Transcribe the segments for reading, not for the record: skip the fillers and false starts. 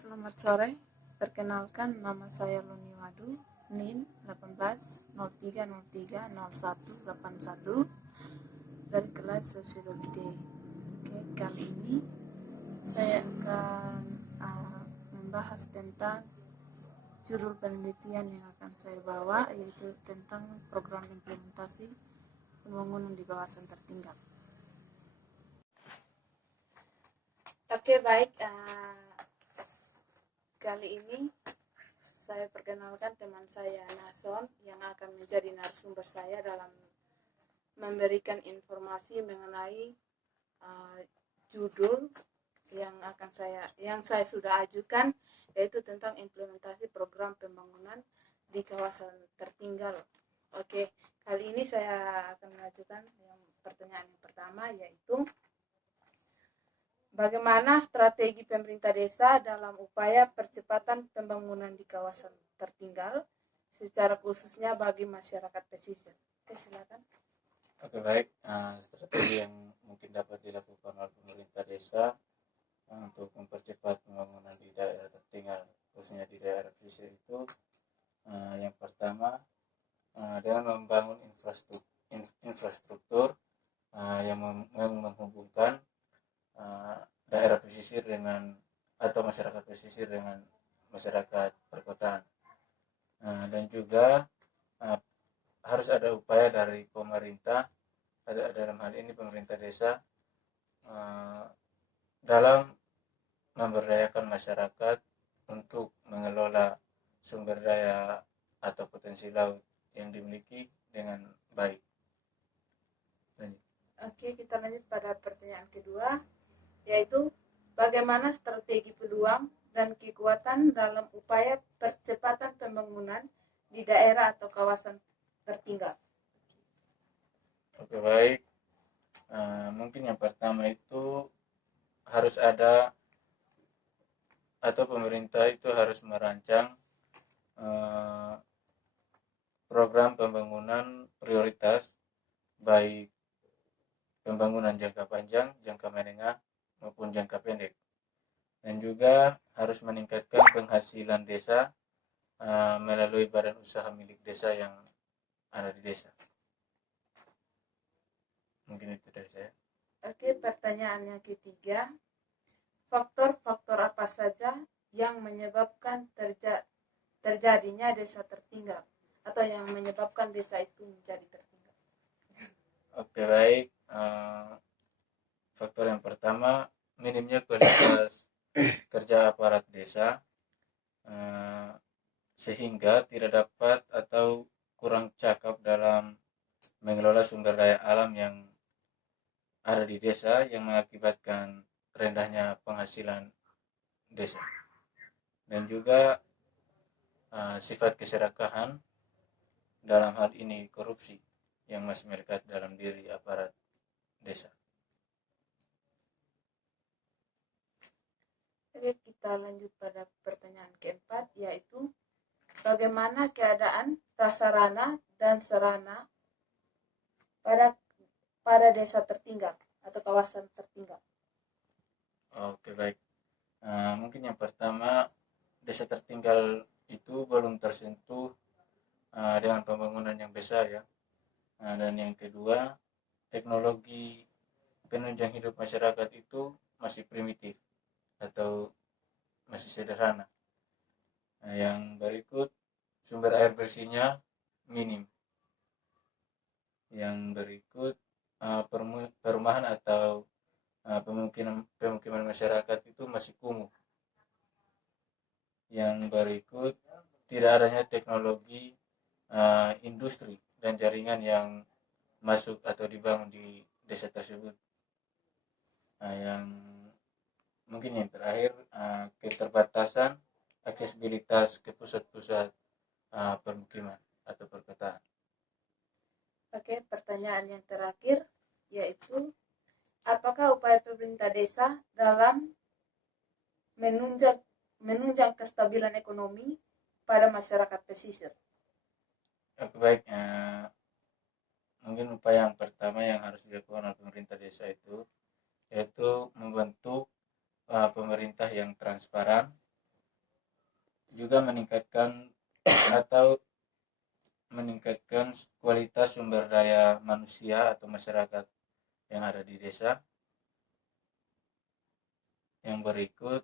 Selamat sore, perkenalkan nama saya Luni Wadu, NIM 1803030181 dari kelas Sosiologi D. Oke, kali ini saya akan membahas tentang judul penelitian yang akan saya bawa, yaitu tentang program implementasi pembangunan di kawasan tertinggal. Oke, baik. Kali ini saya perkenalkan teman saya Nason yang akan menjadi narasumber saya dalam memberikan informasi mengenai judul yang saya sudah ajukan, yaitu tentang implementasi program pembangunan di kawasan tertinggal. Oke, kali ini saya akan mengajukan pertanyaan yang pertama, yaitu bagaimana strategi pemerintah desa dalam upaya percepatan pembangunan di kawasan tertinggal, secara khususnya bagi masyarakat pesisir? Oke, silakan. Oke, baik. Strategi yang mungkin dapat dilakukan oleh pemerintah desa untuk mempercepat pembangunan di daerah tertinggal, khususnya di daerah pesisir itu, yang pertama dengan membangun infrastruktur yang menghubungkan daerah pesisir atau masyarakat pesisir dengan masyarakat perkotaan, dan juga harus ada upaya dari pemerintah, dalam hal ini pemerintah desa, dalam memberdayakan masyarakat untuk mengelola sumber daya atau potensi laut yang dimiliki dengan baik. Oke, kita lanjut pada pertanyaan kedua, yaitu bagaimana strategi peluang dan kekuatan dalam upaya percepatan pembangunan di daerah atau kawasan tertinggal? Oke, baik. Mungkin yang pertama itu harus ada, atau pemerintah itu harus merancang program pembangunan prioritas, baik pembangunan jangka panjang, jangka menengah, maupun jangka pendek. Dan juga harus meningkatkan penghasilan desa melalui badan usaha milik desa yang ada di desa. Mungkin itu dari saya. Oke, pertanyaan yang ketiga, faktor-faktor apa saja yang menyebabkan terjadinya desa tertinggal atau yang menyebabkan desa itu menjadi tertinggal? Oke, baik. Faktor yang pertama, minimnya kualitas kerja aparat desa, sehingga tidak dapat atau kurang cakap dalam mengelola sumber daya alam yang ada di desa, yang mengakibatkan rendahnya penghasilan desa. Dan juga sifat keserakahan, dalam hal ini korupsi, yang masih melekat dalam diri aparat desa. Oke, kita lanjut pada pertanyaan keempat, yaitu bagaimana keadaan prasarana dan sarana pada desa tertinggal atau kawasan tertinggal? Oke, baik. Mungkin yang pertama, desa tertinggal itu belum tersentuh dengan pembangunan yang besar, ya. Dan yang kedua, teknologi penunjang hidup masyarakat itu masih primitif atau masih sederhana. Yang berikut, sumber air bersihnya minim. Yang berikut, perumahan atau pemukiman masyarakat itu masih kumuh. Yang berikut, tidak adanya teknologi industri dan jaringan yang masuk atau dibangun di desa tersebut. Yang mungkin yang terakhir, keterbatasan aksesibilitas ke pusat-pusat permukiman atau perkotaan. Oke, pertanyaan yang terakhir, yaitu apakah upaya pemerintah desa dalam menunjang kestabilan ekonomi pada masyarakat pesisir? Oke, baik. Mungkin upaya yang pertama yang harus dilakukan oleh pemerintah desa itu, yaitu membentuk pemerintah yang transparan, juga meningkatkan atau meningkatkan kualitas sumber daya manusia atau masyarakat yang ada di desa. Yang berikut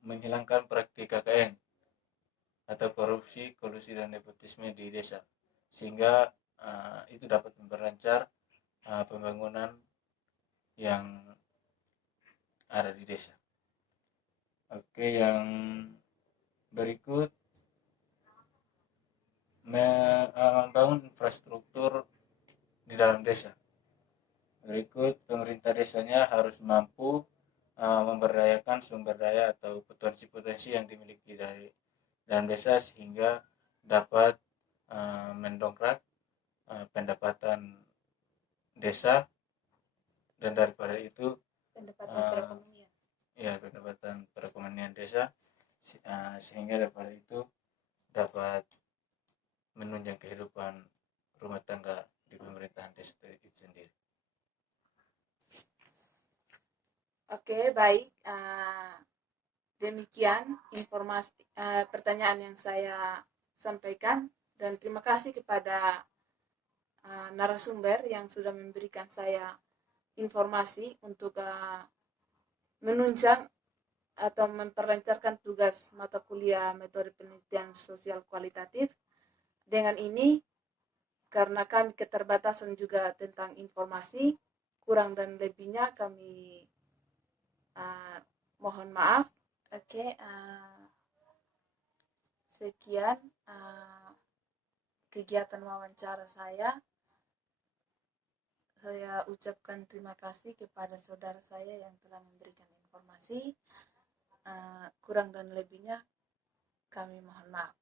menghilangkan praktik KKN atau korupsi, kolusi dan nepotisme di desa, sehingga itu dapat memperlancar pembangunan yang ada di desa. Oke, yang berikut membangun infrastruktur di dalam desa. Berikut, pemerintah desanya harus mampu memberdayakan sumber daya atau potensi-potensi yang dimiliki dari dalam desa sehingga dapat mendongkrak pendapatan desa, dan daripada itu pendapatan perekonomian. Pendapatan perekonomian desa, sehingga daripada itu dapat menunjang kehidupan rumah tangga di pemerintahan desa itu sendiri. Oke, baik. Demikian informasi pertanyaan yang saya sampaikan, dan terima kasih kepada narasumber yang sudah memberikan saya informasi untuk menunjang atau memperlancarkan tugas mata kuliah metode penelitian sosial kualitatif. Dengan ini, karena kami keterbatasan juga tentang informasi, kurang dan lebihnya kami mohon maaf. Oke, sekian kegiatan wawancara saya. Saya ucapkan terima kasih kepada saudara saya yang telah memberikan informasi. Kurang dan lebihnya kami mohon maaf.